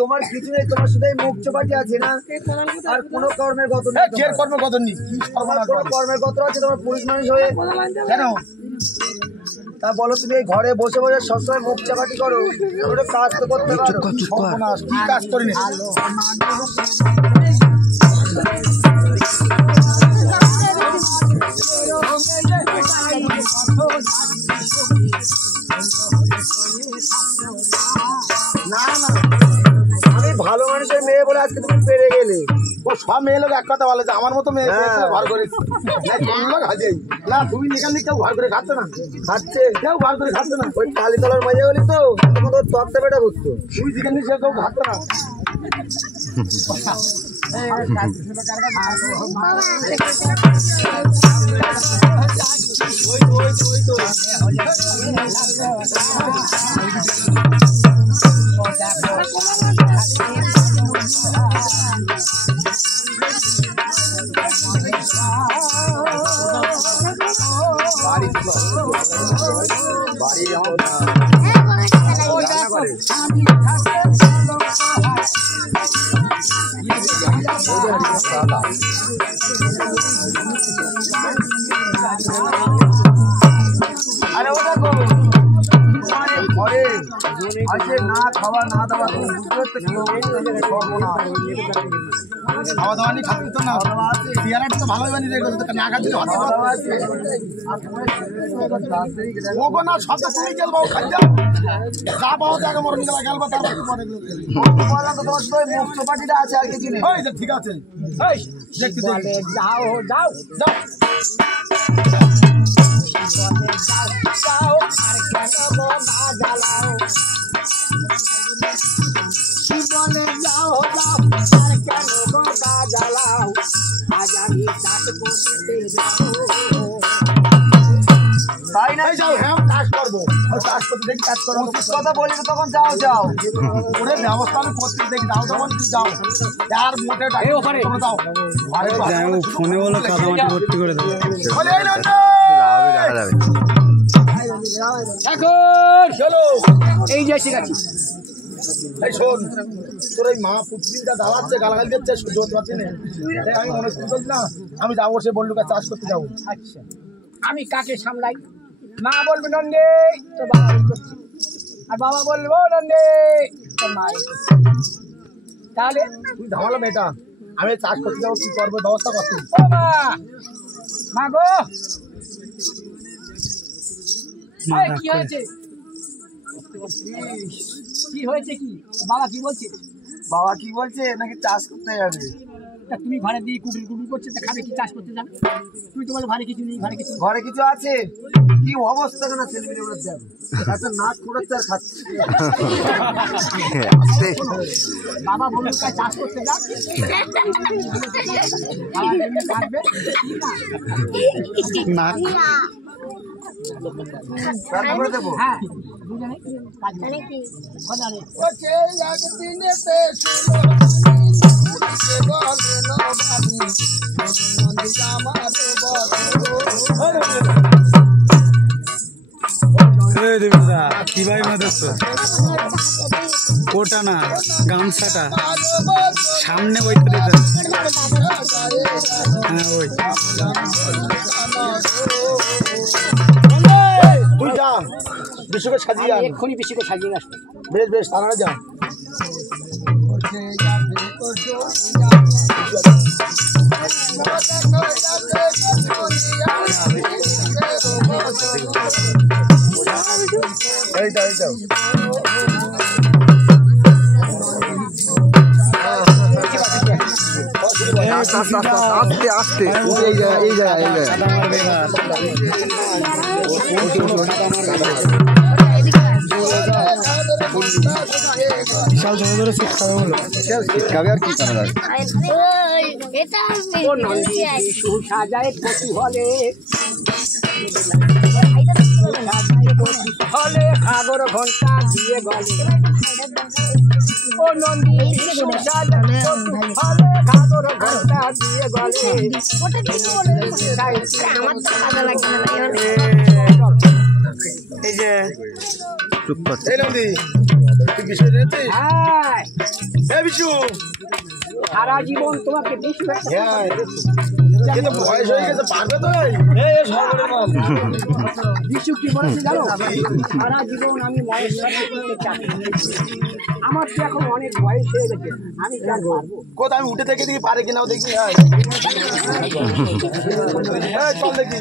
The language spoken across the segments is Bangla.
তোমার কিছু নেই, তোমার শুধু মুখ চোপাটি আছে না, আর কোনো কর্মের গত নেই। কর্মের গত নেই, কোনো কর্মের গত আছে তোমার পুরুষ মানুষ হয়ে কেন? তা বলো, তুমি এই ঘরে বসে বসে সবসময় মুখ চাপাটি করো, ওটা কাজ তো করতে পারো। কি কাজ করি না? না না, আমি ভালো মানুষের মেয়ে বলে আজকে তুমি পেরে গেলে। ও সব মেয়ে লোক এক কথা বলে যে আমার মতো মেয়ে ভার করে না, তুমি এখান থেকে কেউ ভার করে খাচ্ছে না, খাচ্ছে কেউ ভার করে খাচ্ছে না। ওই কালীতলার মজা গেলি তো তোমাদের তত্ত্বে বেটা বুঝতো, তুই যেখান থেকে কেউ খাচ্ছে না। আরে ওটা করো ঘরে আসে না খাওয়া না দাওয়া, খাওয়া দাওয়া নিয়ে খাচ্ছি তো না, চেয়ারটা তো ভালোই বানিয়ে রেখেছে, না খাচ্ছি ওগো না সব তুমি গেলবা খাই যাও, যা পাওয়া জায়গা মরণ গেলা গেলবা, তারপর পরে বললাম তো তোমার সবাই মুখ চোপাটিটা আছে, আর কিছু নেই। ওই ঠিক আছে, এই দেখতে যাও যাও যাও তাই না, যাও হ্যাঁ কাজ করবো, কাজ করতে দেখি কাজ করবো, কথা বলি তো তখন যাও যাও ওরে ব্যবস্থা আমি করতে দেখি, যাও তখন তুই যাও, আর মোটে ওখানে যাও ফোনে বলো কাদামাটি ভর্তি করে দেবো। এই যে ঠিক আছে, এই শোন তোর এই মা পুত্রিটা দাঁড়াচ্ছে গালাগাল দিচ্ছে, সহ্য করতে পারছি না, আমি মনে করছি না আমি যাবো, সে বললো চাষ করতে যাবো। আচ্ছা আমি কাকে সামলাই? মা বলবে নন্দে তো বাবা করছে, আর বাবা বলবো নন্দে তো মা, তাহলে তুই ধামালো মেয়েটা, আমি চাষ করতে যাবো, কি করবো ব্যবস্থা করছি। ও মা গো কি হয়েছে, কি হয়েছে, কি বাবা কি বলছে? বাবা কি বলছে নাকি চাষ করতে যাবে? তুমি ঘরে দিয়ে কুটুর কুটুর করছে, খাবে কি চাষ করতে যাবে? তুই তোমার ঘরে কিছু নেই, ঘরে কিছু আছে, কি অবস্থা কেন ছেলে মেয়ে যাবে, একটা নাক কুড়াচ্ছে আর খাচ্ছে। বাবা বলুন চাষ করতে যাবে, দেবো হ্যাঁ কি ভাই মাদাস ওটা না গামছাটা সামনে ওইটা দিতে, হ্যাঁ ওই তুই যা বিশ্বকে সাজিয়ে আন, এক্ষুনি বিশ্বকে সাজিয়ে আসবে। বেশ বেশ তারা যা। এইটা এইটা আস্তে আস্তে এই জায়গায় বিশাল জমি ধরে শীত খাবে বলো খাবে আর কি করা যাবে সাজায় কচু হলে হলে সাগর ঘন্টা দিয়ে গলে ও নন্দী সাজায় হলে সাগর ঘন্টা দিয়ে গলে আমার তো কাদা লাগবে না এই যে চুপ করছে এই নন্দী তুই বিশু এনেছিস? হ্যাঁ এই বিশু সারা জীবন তোমাকে বেশি হ্যাঁ কিন্তু বয়স হয়ে গেছে পারবে তো বিশু কি বলেছে জানো সারা জীবন আমি ময়ের সাথে করতে চাই আমার তো এখন অনেক বয়স হয়ে গেছে আমি কি আর পারবো কোথায় আমি উঠে থেকে দেখি পারে কিনাও দেখি চল দেখি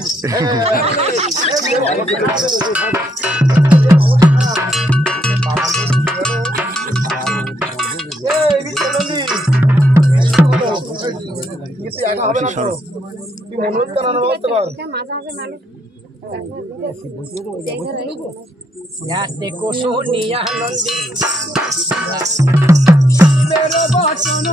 হবে না তো কি মনে হচ্ছে না ব্যবস্থা কর দেখো সোনিয়া নন্দী বচন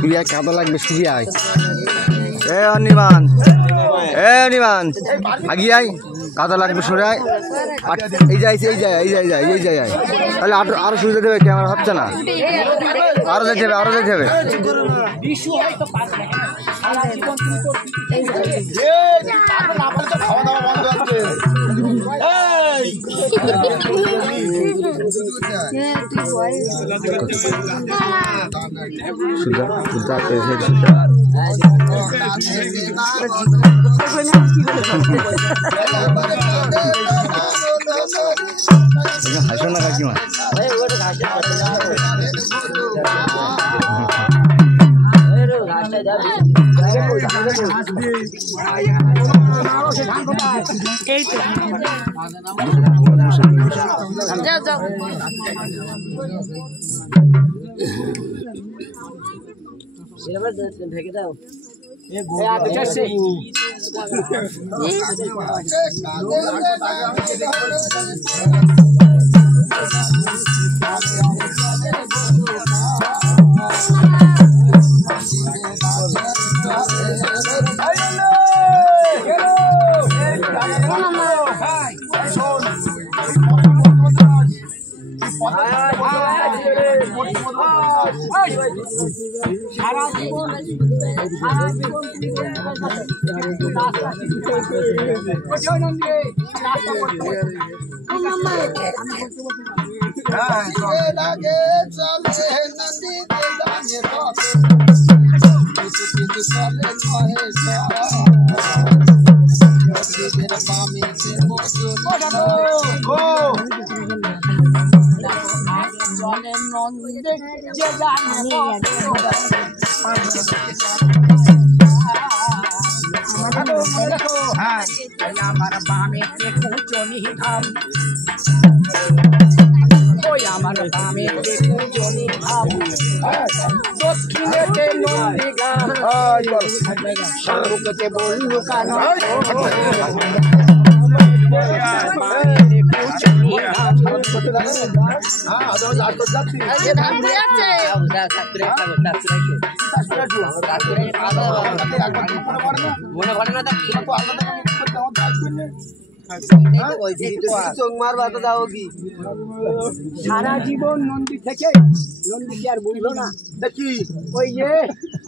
শুয়ে কাদা লাগবে শুয়ে আয় অনির্বাণ অনির্বাণ আগিয়ে আয় কাদা লাগবে সরে আয় এই যায় তাহলে আরো সুবিধা দেবে ক্যামেরা হচ্ছে না আরো যেতে হবে বিশু হয়তো পারবে সারা জীবন খাওয়া দাওয়া বন্ধ আছে হাসো না কাকিমা এই তো যাও যাও ঢেকে দাও সারা জীবন আমার বামে কুচনি ধাম ওই আমার বামে কুচনি ধাম দক্ষিণেতে নন্দীগ্রাম সম্মুখতে বললু কানা মনে ঘটে না সারা জীবন নন্দী থেকে নন্দী কি আর বুঝলো না দেখি ওই যে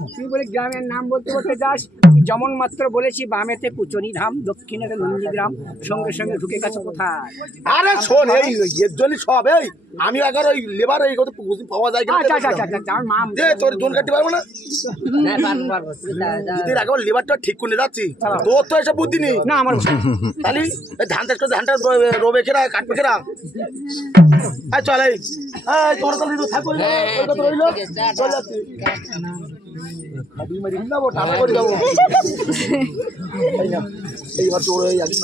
তুই বলে গ্রামের নাম বলতে বলতে যাস যেমন মাত্র বলেছি বামেতে কুচনি ধাম দক্ষিণেতে নন্দীগ্রাম সঙ্গে সঙ্গে ঢুকে গেছে কোথায় আরে শোন এই এর জন্য সব এই আমি আগে ওই লেবার এই কত পাওয়া যায় কিনা আচ্ছা আচ্ছা আচ্ছা আচ্ছা আমার মা দে তোর জোন কাটতে পারবো না হ্যাঁ পারবো পারবো যদি আগে লেবারটা ঠিক করে যাচ্ছি তোর তো এসব বুদ্ধি নেই না আমার তাহলে এই ধান চাষ করে ধানটা রোবে কেরা কাটবে কেরা আয় চল এই তোর তো লিডো থাকো ওই কত রইলো চল যাচ্ছি আদি মারি না বো টাকা করে যাবো এই না এইবার তোর এই আদি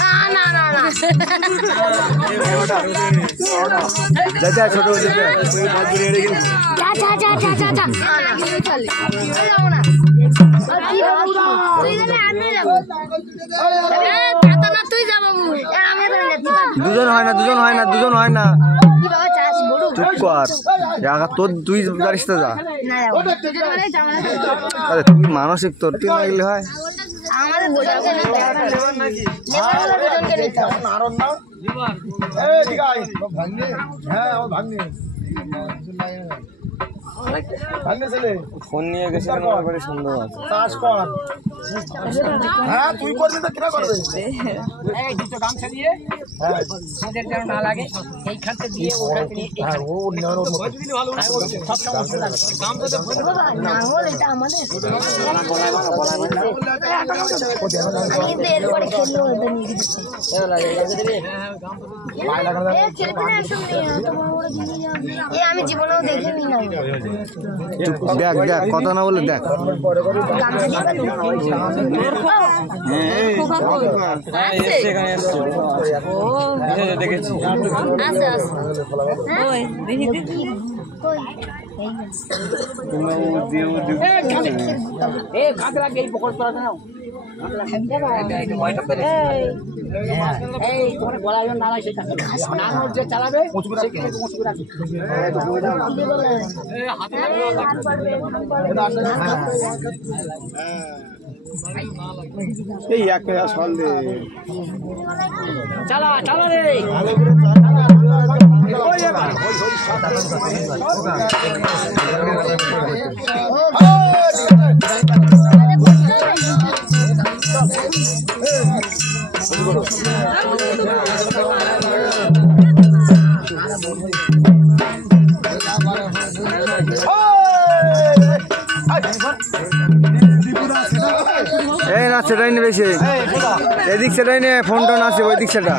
না না না না যেতে ছোট যেতে যা যা যা যা যা যা না চলে যাবো না তুই গেলে আমি যাবো তা না তুই যাবো আমি দুজন হয় না দুজন হয় না দুজন হয় না কি বাবা চাস বড় চুপ কর আগা তোর তুই জানিস তো যা না যাবো দুজন মানে জামানা আরে তুই মানসিক তোর তুই না গেলে হয় আমাদের দুজনকে নিতে হবে লেবারগুলো দুজনকে নিতে হবে নারন না এই ঠিক আছে ভাঙনে হ্যাঁ ও ভাঙনে ভাঙনে ছেলে ফোন নিয়ে গেছে আমার বাড়ি সন্দেহ আছে চাষ কর হ্যাঁ তুই করবি তো কিনা করবে এই দুটো গামছা দিয়ে হ্যাঁ ওদের যেন না লাগে এইখানতে দিয়ে ওখানে নিয়ে হ্যাঁ ও নেওয়ার মতো নাঙ্গল এটা আমাদের আমি তো এরপরে খেলবো ওদের নিয়ে দিচ্ছি খেলবি না একদম আমি জীবনেও দেখিনি না দেখ দেখ কথা না বলে দেখ দেখেছি কাঁকড়া গেই পকড় করা নাও এই তোমার গলায় নাড়াই সেটা নাড়ানোর যে চালাবে এই এক সল দে চালা চালা রে এই না সেটাই নেবে সে এদিক সেটাই নে ফোন টোন আছে ওই দিক সেটা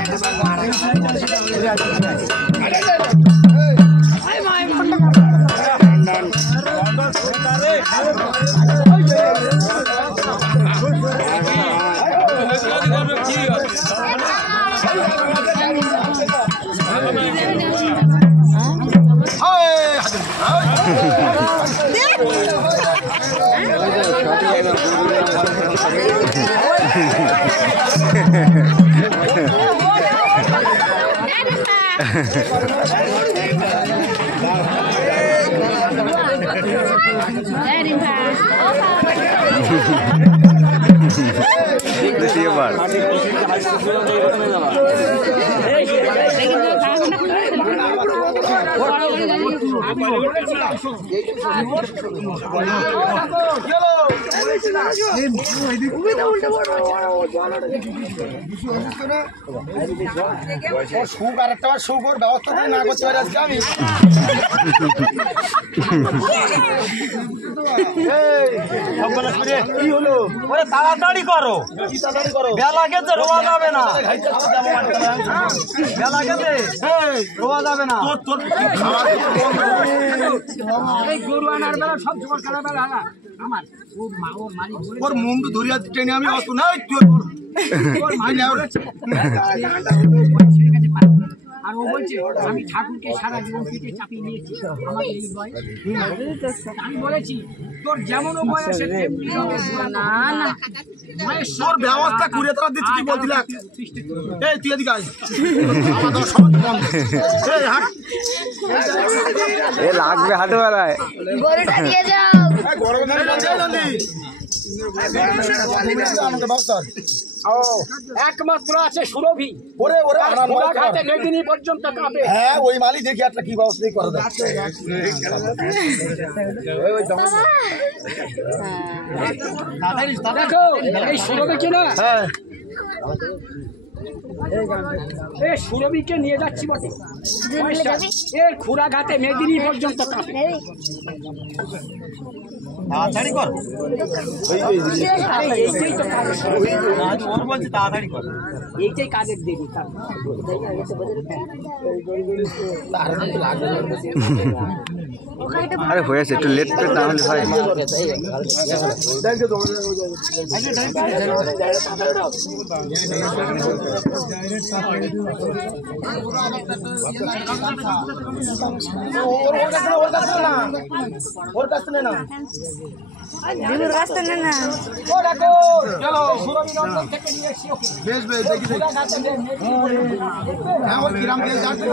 সুখ আর একটা সুখ ওর ব্যবস্থা না করতে পারি আজকে আমি কি হলো তাড়াতাড়ি করো কি তাড়াতাড়ি করো বেলা গেছে রোয়া যাবে না বেলা গেছে রোয়া যাবে না এই গরু আনার বেলা সব জোগাড় করার বেলা আমার ও মা ও মালিক বলে ওর মুন্ডু ধরিয়া ট্রেনে আমি অস্ত নাই তুই ওর মালিক বলেছে আর ও বলছে আমি ঠাকুরকে সারা জীবন থেকে চাপিয়ে নিয়েছি আমার এই বয় আমি বলেছি তোর যেমন বয়সে তেমনি হবে না না তোর ব্যবস্থা করে তোরা দিচ্ছি কি বলছিলা এই তুই এদিকে আয় আমাদের সব বন্ধ এই হাট এ লাগবে হাটে বেলায় গরুটা দিয়ে যাও এই গরম না জলদি আমাদের বাস্তার ও একমাত্র আছে সুরভি ওরে ওরে আমার নয় ঘাটে মেদিনী পর্যন্ত কাঁপে। হ্যাঁ ওই মালি দেখি একটা কি ব্যবস্থাই করা যাচ্ছে দেখো এই সুরভিকে না, হ্যাঁ এই সুরভিকে নিয়ে যাচ্ছি বটে, এর খুড়া ঘাটে মেদিনী পর্যন্ত কাঁপে। তাড়াতাড়ি কর এইটাই তো কাজ, ওর বলছে তাড়াতাড়ি কর এইটাই কাজের দেরি। আরে হয়েছে একটু লেট পেট না হলে ভাই ওর কাছে না দিলুর কাছে না ও দেখো চলো সুরভি নন্দন থেকে নিয়ে এসছি ওকে। বেশ বেশ দেখি খুড়া ঘাটে মেদিনী পর্যন্ত। হ্যাঁ ওর কিরাম তেল জানতে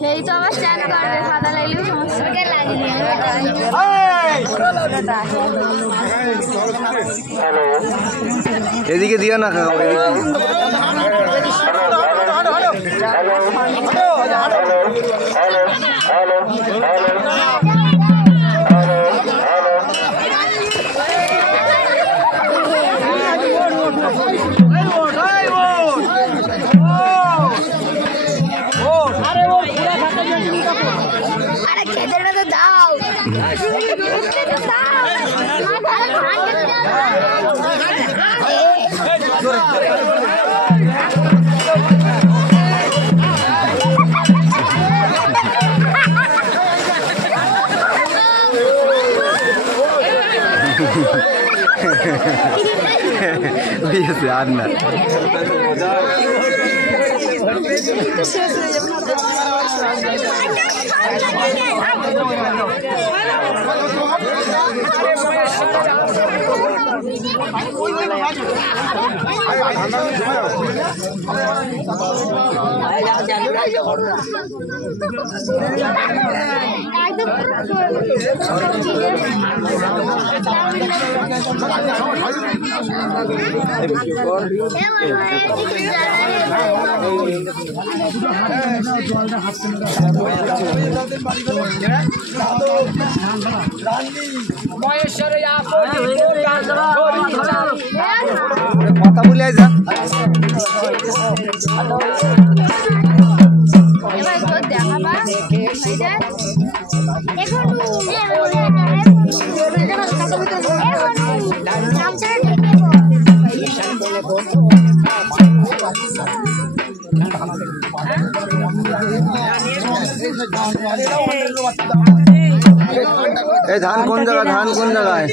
সেই তো আবার স্ট্যান্ড করবে সাদা লাগলেও সমস্যা লাগেনি এদিকে দিও না কাকা এদিকে আরে খেতে তো দাও হয়েছে আর না মহেশ্বরে কথা বলে যা এবার তোর দেখাবা এই ধান কোন জায়গায় ধান কোন জায়গায়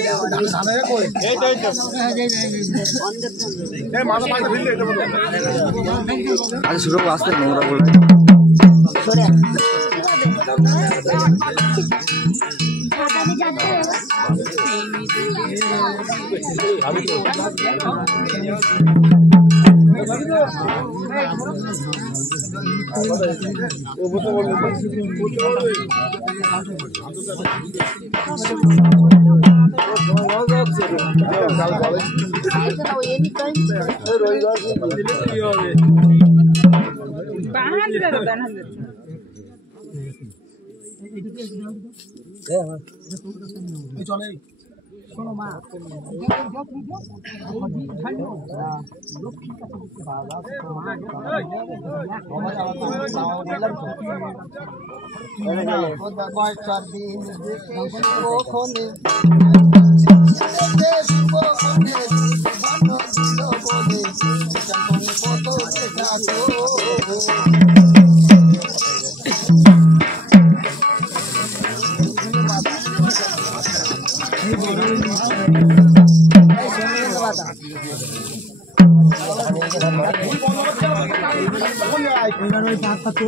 আরে শুরু আসতে নোংরা বলে চলে শোনো মা পাতা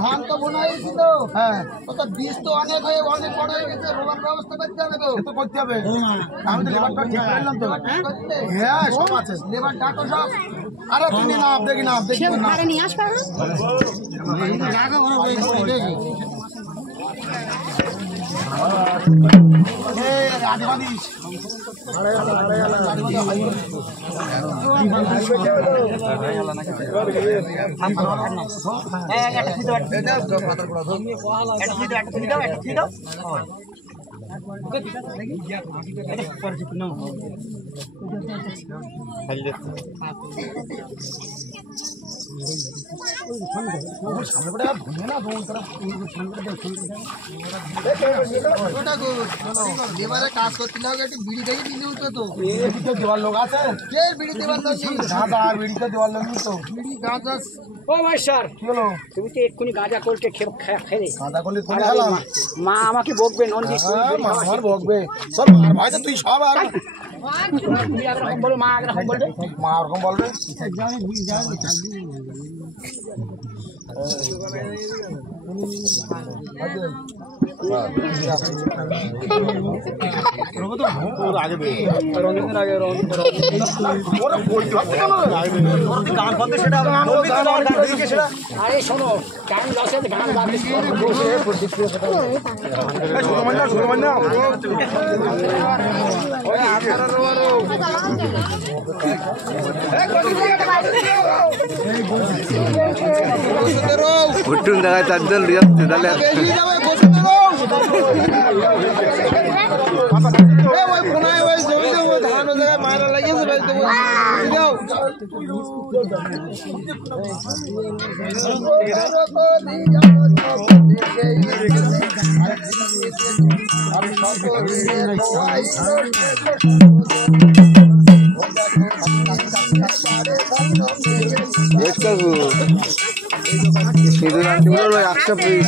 ধান তো বোনা হয়েছিল, হ্যাঁ তো বীজ তো অনেক হয়ে অনেক বড় হয়ে গেছে, রোবার ব্যবস্থা করতে হবে তো করতে হবে। আমি তো লেবারটা ঠিক করলাম তো, হ্যাঁ সব আছে, লেবার ডাকো সব। আরে তুমি না দেখি না দেখি না নিয়ে আসবে কাজ করতে একটু বিড়ি থেকে দিলে উঠতো তো দেওয়ার লোক আছে, বিড়ি দেওয়ার লোক গাঁজা আর বিড়িতে দেওয়ার লোক তো বিড়ি গাঁজা। ও ভাই স্যার, কি হলো? তুমি তো এক্ষুনি গাঁজা করতে খেলে গাঁজা করলে তুমি খেলাম, মা আমাকে বকবে নন্দী আমার বকবে সব ভাই তো তুই সব আর বলো, মা একরকম বলবে, মা ওরকম বলবে। আরে শোনো গান লসে গান গাবে ভুট্টুন জায়গায় 4 জন যাচ্ছে তাহলে সিঁদুর আনটিগুলো 100 পিস।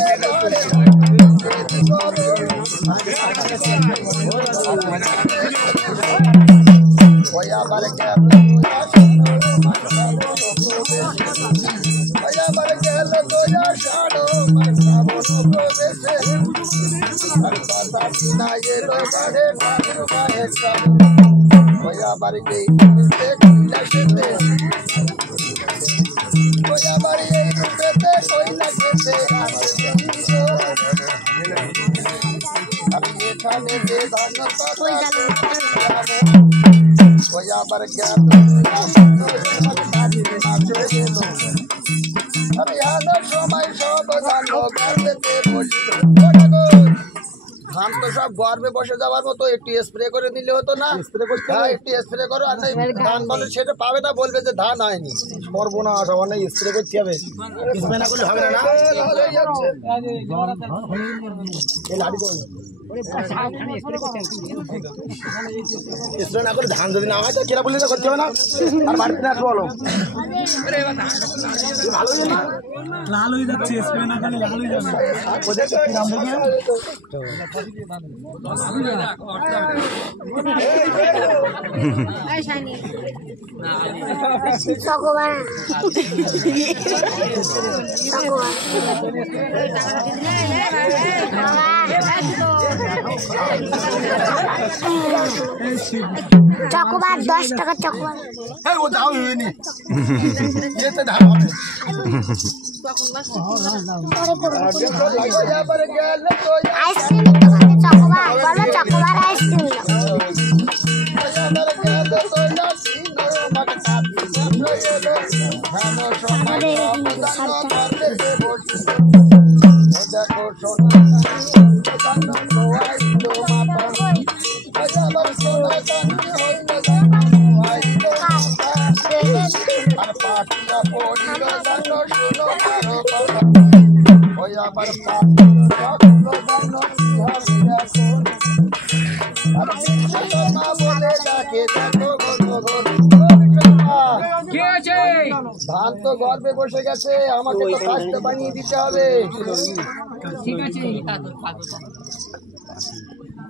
ধান তো সব গর্বে বসে যাওয়ার মতো, একটু স্প্রে করে দিলে হতো না? স্প্রে করতে হবে, একটু স্প্রে করো। আর ধান বলে সেটা পাবে না, বলবে যে ধান হয়নি। সর্বনাশ, আমার না স্প্রে করতে হবে, স্প্রে না করলে হবে না। স্প্রে না করে ধান যদি না হয় তো কেরা বললে করতে হবে না। আর বাড়িতে না বলো ভালো লাল হয়ে যাচ্ছে, স্প্রে না করলে লাল হয়ে যাবে। চকোবার 10 টাকা চকোবার। ও দাও হয়নি এতে দাও হবে। আইসক্রিম চকোবার বলো, চকোবার আইসক্রিম ধান তো গর্বে বসে গেছে, আমাকে তো কাজটা বানিয়ে দিতে হবে। ঠিক আছে।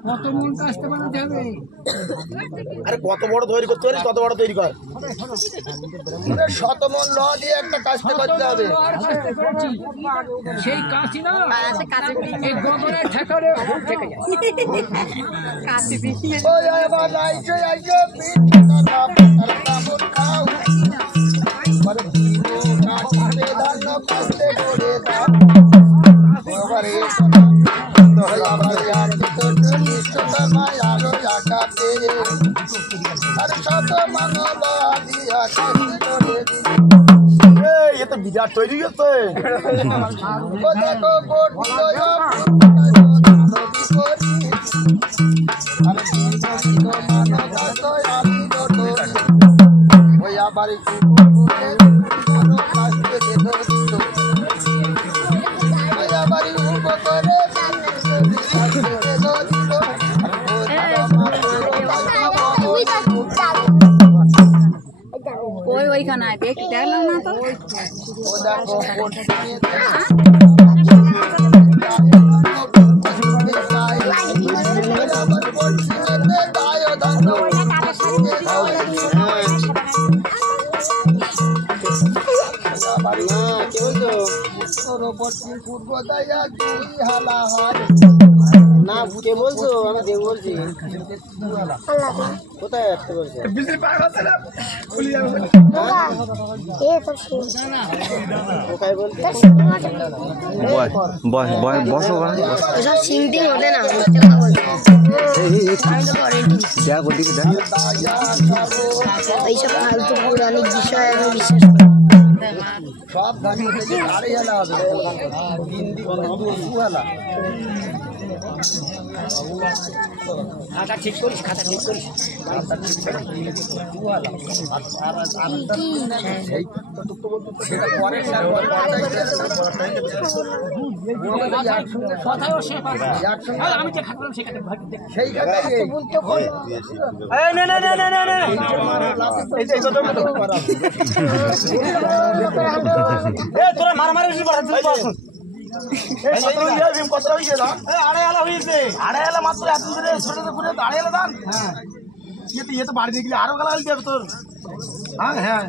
কত মনটা আসতে বানাতে হবে? আরে কত বড় তৈরি করতে পারিস তত বড় তৈরি কর। শত মন ল দিয়ে একটা কাজটা করতে হবে। আর কাজটা করছি, সেই কাজই না এই গোবরের ঠেকারে থেকে যায়। ওই আবার আইছে আইছে পিঠে না পাতা মন খাও মানে কাটতে ধান কাটতে করে দাও ওরে তো আবার আর তো নিশ্চয় মায়া রয়া কাটে আর শত মানব দিয়া করে এই এত বিরাট তৈরি হচ্ছে ও দেখো কোট দিলো ওইখানে দেখি দেখলাম না তো না কে বলছো? আমি দেব বলছি। কোথায় আসতে বলছো? কোথায় বলছো? বসো সব সিংটিং ওঠে না এইসব ফালতু পৌরাণিক বিষয় আমি বিশ্বাস করি। সব দাঁড়িয়ে হবে খাতা ঠিক করিস, খাতা ঠিক করিস। কথাও সে পারবে না। আমি যে খাতা বললাম সে খাতা সেই তোরা মারামারি আড়াইলা মাত্র এত দূরে ছোট করে আড়াইলা দান ইয়ে তো বাড়ি গেলে আরো গালা গালি দেবে তোর। হ্যাঁ হ্যাঁ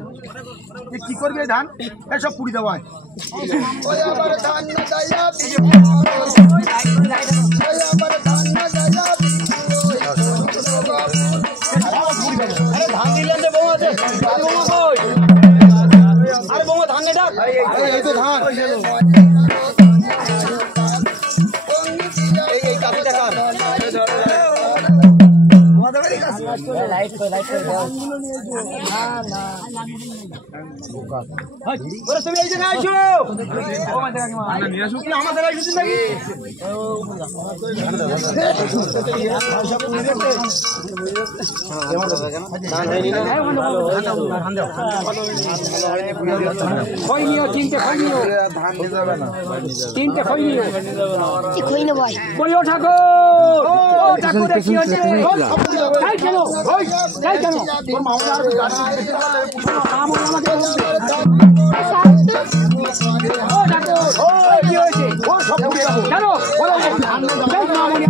কি করবি এই ধান সব পুড়ি দেওয়া ধান দিলেন যে বউ আছে আরে বউ ধান নেই ডাক এই তো ধান এই কাপিটা কার তুমি এই জায়গায় আইছো আমাদের আইছো নাকি তিনটে খই নিও। খই নেবো বলিও ঠাকুর, ও ঠাকুরের কি হচ্ছে? তাই কেন? তাই কেন? ও ঠাকুর, ও কি হয়েছে? কেন? বলো মামনি।